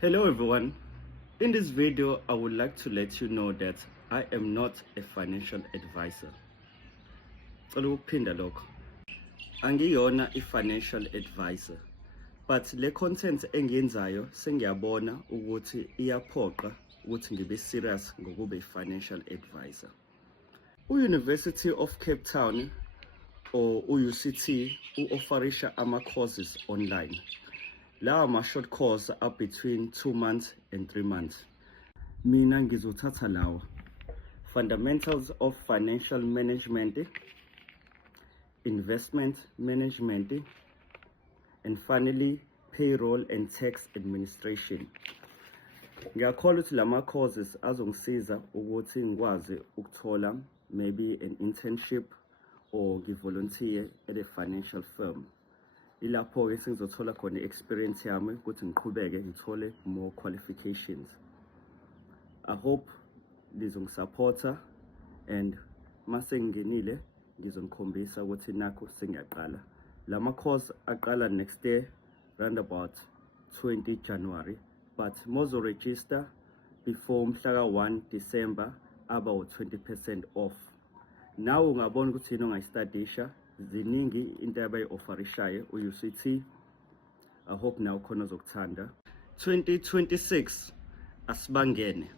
Hello everyone. In this video, I would like to let you know that I am not a financial advisor. Cela ukuphinda lokho. Angiyona i-financial advisor. But le content engiyenzayo sengiyabona ukuthi iyaphoqa ukuthi ngibe serious ngokube i-financial advisor. U-University of Cape Town or u-UCT u-offerisha ama-courses online. Lawa ma-short course are between 2 months and 3 months. Mina ngizothatha lawa. Fundamentals of Financial Management, Investment Management, and finally, Payroll and Tax Administration. Ngiyakholwa ukuthi lama courses azongisiza ukuthi ngikwazi ukuthola maybe an internship or ngivolunteer at a financial firm. Ilapho-ke sengizothola khona experience yami ukuthi ngiqhubeke ngithole more qualifications. I hope lizongisupporta and mase ngingenile ngizonikhombisa ukuthi nakho sengiyaqala. Lama course aqala next year round about 20 January, but mozo register before mhlaka 1 December about 20% off. Now ungabona ukuthi yini ongayistudisha, ziningi into abayi-offerishayo u-UCT. I hope nawe khona uzokuthanda. 2026 asibangene.